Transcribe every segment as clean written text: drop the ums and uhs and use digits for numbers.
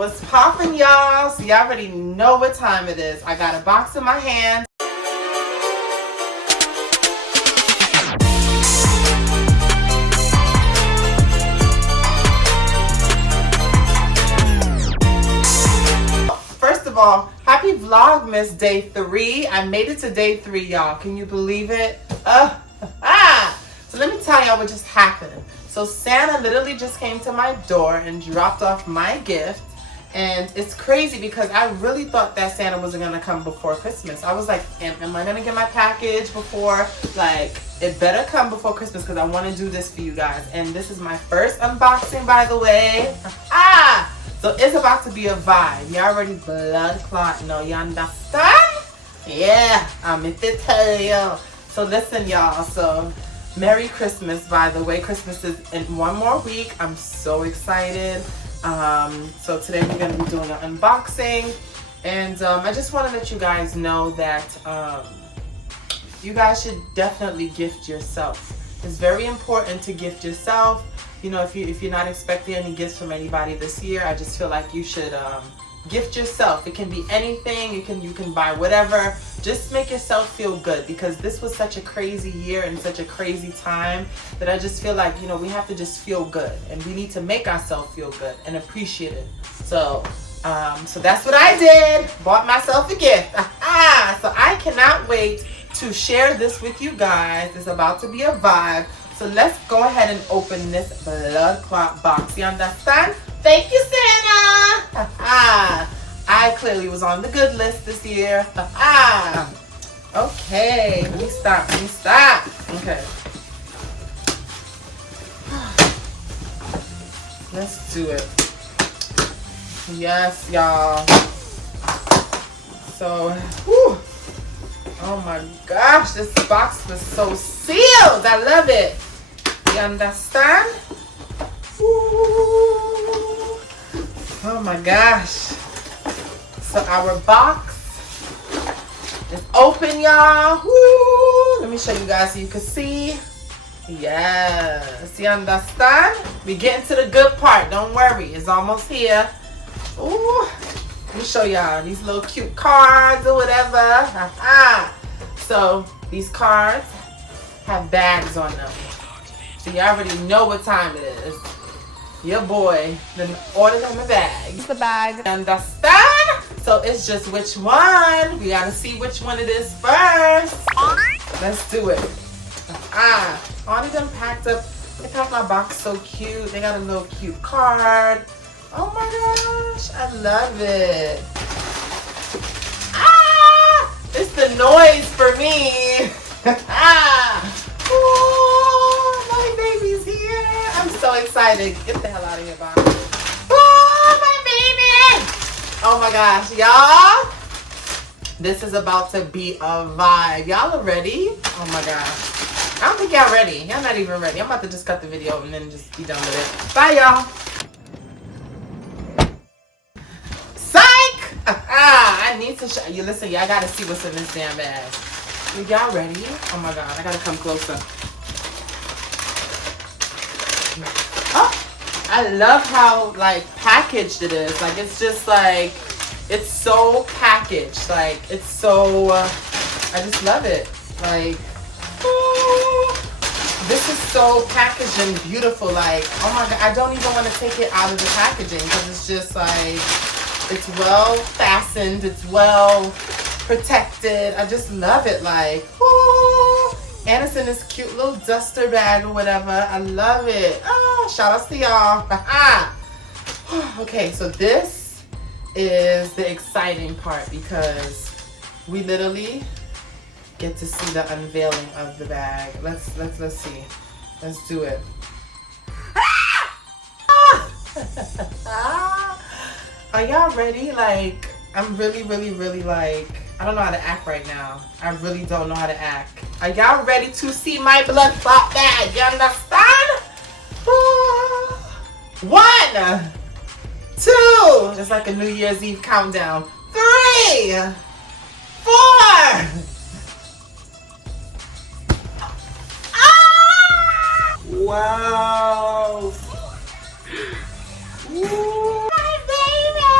What's poppin', y'all? So y'all already know what time it is. I got a box in my hand. First of all, happy Vlogmas day 3. I made it to day 3, y'all. Can you believe it? So let me tell y'all what just happened. So Santa literally just came to my door and dropped off my gift. And it's crazy because I really thought that Santa wasn't going to come before Christmas. I was like, am I going to get my package before? Like, it better come before Christmas because I want to do this for you guys. And this is my first unboxing, by the way. So it's about to be a vibe. Y'all already blood clot. No, you understand? Yeah, I'm in the tail. So listen, y'all. So Merry Christmas, by the way. Christmas is in one more week. I'm so excited. So today we're going to be doing an unboxing, and I just want to let you guys know that you guys should definitely gift yourself. It's very important to gift yourself. You know, if you're not expecting any gifts from anybody this year, I just feel like you should gift yourself. It can be anything. You can buy whatever. Just make yourself feel good, because this was such a crazy year and such a crazy time that I just feel like, you know, we have to just feel good, and we need to make ourselves feel good and appreciate it. So so that's what I did. Bought myself a gift. So I cannot wait to share this with you guys. It's about to be a vibe. So let's go ahead and open this blood clot box. You understand? Thank you, Santa. I clearly was on the good list this year. Okay, let me stop. Okay. Let's do it. Yes, y'all. So, whew. Oh my gosh, this box was so sealed. I love it. You understand? Ooh. Oh my gosh. So our box is open, y'all. Woo! Let me show you guys so you can see. Yes, you understand? We getting to the good part. Don't worry, it's almost here. Ooh. Let me show y'all these little cute cards or whatever. So these cards have bags on them. So you already know what time it is. Your boy then ordered him a bag. It's the bag. Understand? So it's just which one. We gotta see which one it is first. Let's do it. All of them packed up. They packed my box so cute. They got a little cute card. Oh my gosh, I love it. It's the noise for me. Oh, my baby's here. I'm so excited. Get the hell out of here, Bob. Oh, my baby. Oh my gosh, y'all. This is about to be a vibe. Y'all are ready? Oh my gosh. I don't think y'all ready. Y'all not even ready. I'm about to just cut the video and then just be done with it. Bye, y'all. I need to show you. Listen, y'all gotta see what's in this damn bag. Y'all ready? Oh my god, I gotta come closer. Oh, I love how like packaged it is. Like it's just like, it's so packaged. Like it's so, I just love it. Like, this is so packaged and beautiful. Like, oh my god, I don't even want to take it out of the packaging because it's just like, it's well fastened, it's well protected. I just love it. Like, woo! And it's in this cute little duster bag or whatever. I love it. Shout outs to y'all. Okay, so this is the exciting part because we literally get to see the unveiling of the bag. Let's see. Let's do it. Are y'all ready? Like, I'm really like, I don't know how to act right now. I really don't know how to act. Are y'all ready to see my blood clot bag? You understand? 1, 2. It's like a New Year's Eve countdown. 3, 4. Wow. Ooh. My baby.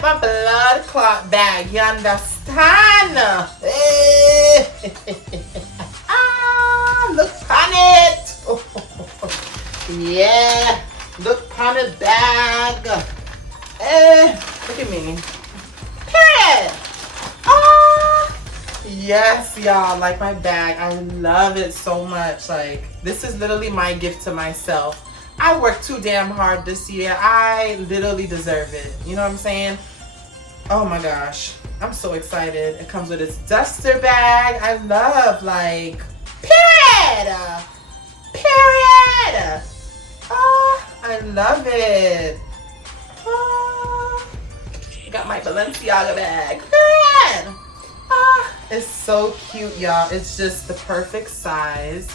like my blood clot bag. You understand? Look on it. Yeah. Look on the bag. Look at me. Period. Yes, y'all, like my bag. I love it so much. Like, this is literally my gift to myself. I worked too damn hard this year. I literally deserve it. You know what I'm saying? Oh my gosh. I'm so excited. It comes with its duster bag. I love, like, period. Period. I love it. Got my Balenciaga bag. Period. It's so cute, y'all. It's just the perfect size.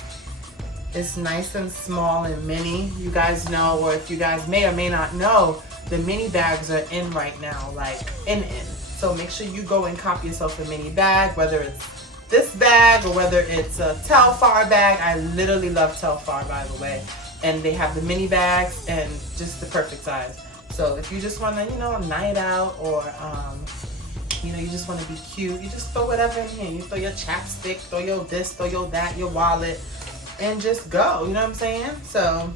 It's nice and small and mini. You guys know, or if you guys may or may not know, the mini bags are in right now, like in. So make sure you go and cop yourself a mini bag, whether it's this bag or whether it's a Telfar bag. I literally love Telfar, by the way. And they have the mini bags and just the perfect size. So if you just want to, you know, night out or, you know, you just want to be cute, you just throw whatever in here. You throw your chapstick, throw your this, throw your that, your wallet, and just go. You know what I'm saying? So,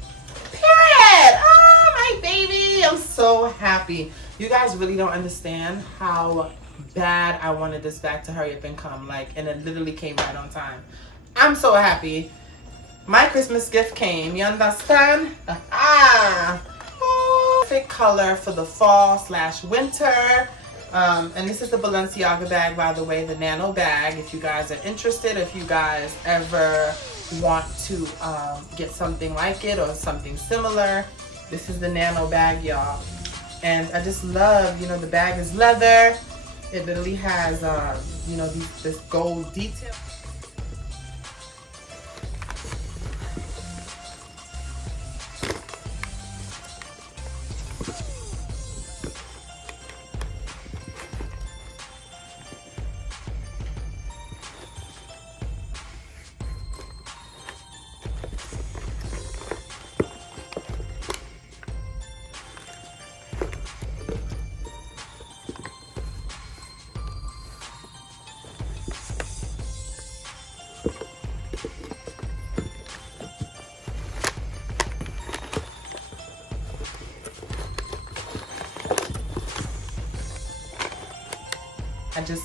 period. Oh, my baby. I'm so happy. You guys really don't understand how bad I wanted this bag to hurry up and come. Like, and it literally came right on time. I'm so happy. My Christmas gift came. You understand? Perfect color for the fall/winter. And this is the Balenciaga bag, by the way, the nano bag. If you guys are interested, if you guys ever want to get something like it or something similar, this is the nano bag, y'all. And I just love, you know, the bag is leather. It literally has, you know, this gold detail.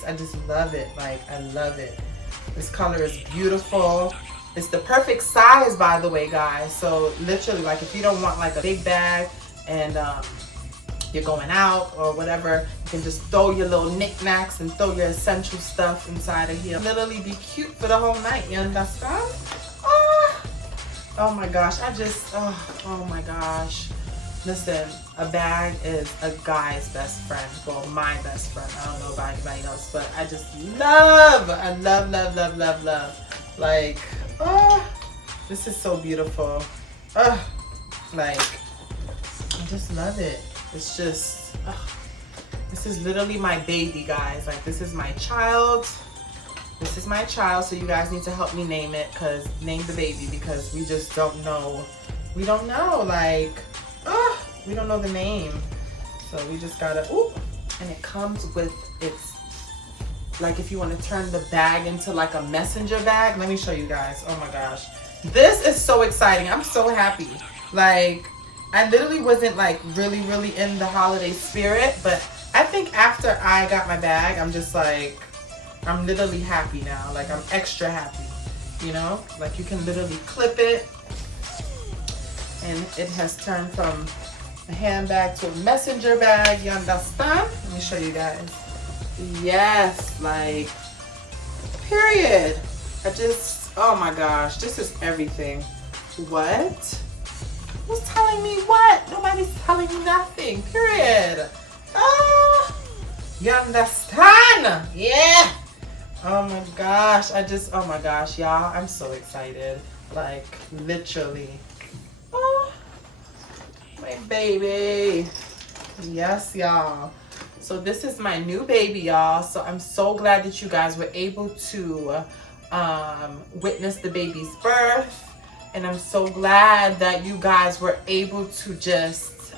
I just love it. Like, I love it. This color is beautiful. It's the perfect size, by the way, guys. So literally, like, if you don't want like a big bag and you're going out or whatever, you can just throw your little knickknacks and throw your essential stuff inside of here. Literally be cute for the whole night. You understand? Oh my gosh. Oh my gosh. Listen, a bag is a guy's best friend. Well, my best friend. I don't know about anybody else, but I just love. Like, this is so beautiful. Like, I just love it. It's just, this is literally my baby, guys. Like, this is my child. This is my child, so you guys need to help me name it, name the baby, because we just don't know. We don't know, like, we don't know the name. So we just gotta, and it comes with its, like, if you want to turn the bag into like a messenger bag. Let me show you guys. Oh my gosh. This is so exciting. I'm so happy. Like, I literally wasn't like really in the holiday spirit, but I think after I got my bag, I'm just like, I'm literally happy now. Like, I'm extra happy, you know? Like, you can literally clip it, and it has turned from a handbag to a messenger bag. You understand? Let me show you guys. Yes, like, period. Oh my gosh, this is everything. What? Who's telling me what? Nobody's telling me nothing, period. You understand? Yeah. Oh my gosh, oh my gosh, y'all, I'm so excited. Like, literally. My baby. Yes, y'all. So this is my new baby, y'all. So I'm so glad that you guys were able to witness the baby's birth. And I'm so glad that you guys were able to just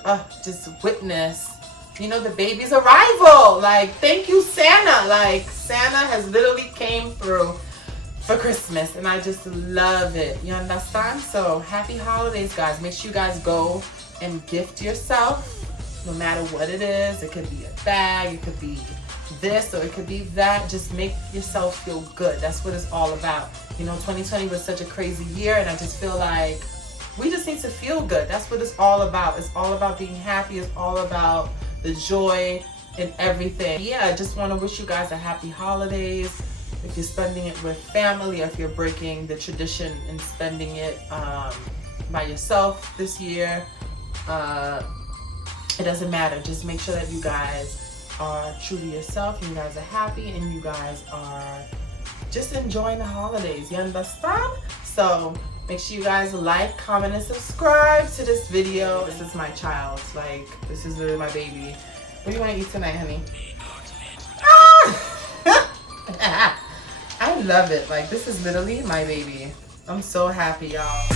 witness you know, the baby's arrival. Like, thank you, Santa. Like, Santa has literally came through for Christmas, and I just love it. You understand? So happy holidays, guys. Make sure you guys go and gift yourself, no matter what it is. It could be a bag, it could be this, or it could be that. Just make yourself feel good. That's what it's all about. You know, 2020 was such a crazy year, and I just feel like we just need to feel good. That's what it's all about. It's all about being happy. It's all about the joy and everything. Yeah, I just want to wish you guys a happy holidays. If you're spending it with family, or if you're breaking the tradition and spending it by yourself this year, it doesn't matter. Just make sure that you guys are true to yourself, you guys are happy, and you guys are just enjoying the holidays. You understand? So make sure you guys like, comment, and subscribe to this video. This is my child. Like, this is literally my baby. What do you want to eat tonight, honey? Ah! I love it. Like, this is literally my baby. I'm so happy, y'all.